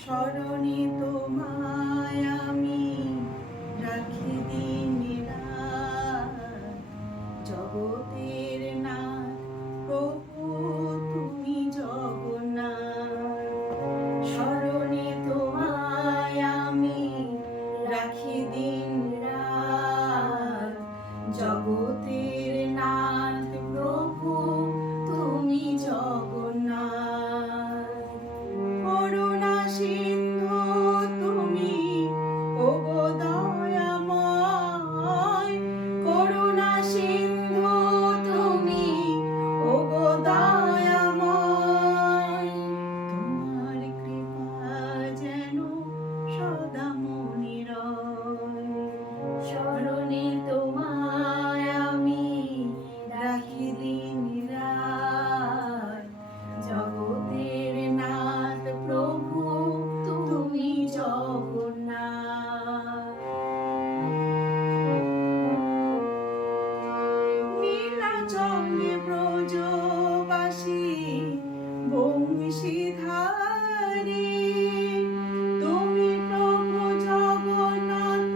স্মরণে তোমায় আমি রাখি দিন রাত, জগতের নাথ প্রভু তুমি জগন্নাথ। স্মরণে তোমায় আমি রাখি দিন রাত, জগতের নাথ প্রভু তুমি জগন্নাথ। করুণা সিন্ধু তুমি ওগো দয়াময়, করুণা সিন্ধু তুমি ওগো দয়াময়। তোমার কৃপা যেন সদা মনে রয়, স্মরণে তোমায় আমি রাখি দিন রাত, জগতের নাথ প্রভু তুমি জগন্নাথ। নীলাচলে ব্রজবাসী বংশীধারী, তুমি প্রভু জগন্নাথ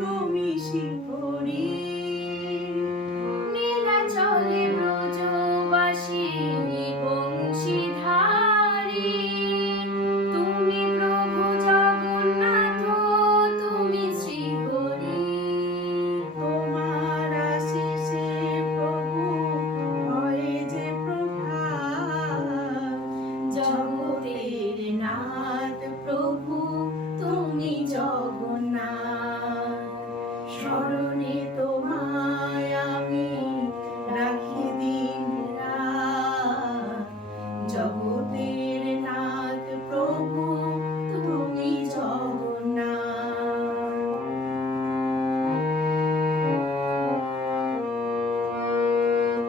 তুমি শিবরি। নীলাচলে ব্রজবাসী বংশীধারী, তুমি প্রভু জগন্নাথ তুমি শ্রীহরি। তোমার আশিসে প্রভু হয় যে প্রভাত, জগতের নাথ প্রভু তুমি জগন্নাথ। স্মরণে তোমায় আমি রাখি দিন রাত, জগতের নাথ প্রভু তুমি জগন্নাথ।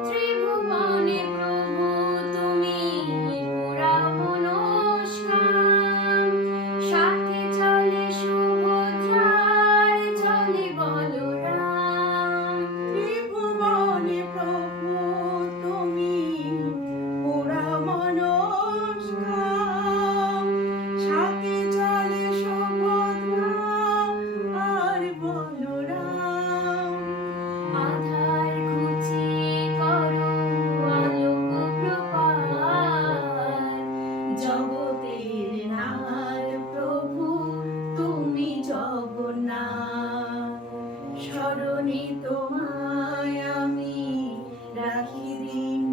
ত্রিভুবনে প্রভু তুমি পুরা মনস্কাম, সাথে চলে সুভদ্রার চলে বলরাম। ত্রিভুবনে প্রভু তুমি পুরা মনস্কাম, সাথে চলে সুভদ্রা আর বলরাম। আধার ঘুচিয়ে করো আলোক প্রপাত, জগতের নাথ প্রভু তুমি জগন্নাথ। স্মরণে তোমায় আমি রাখি দিন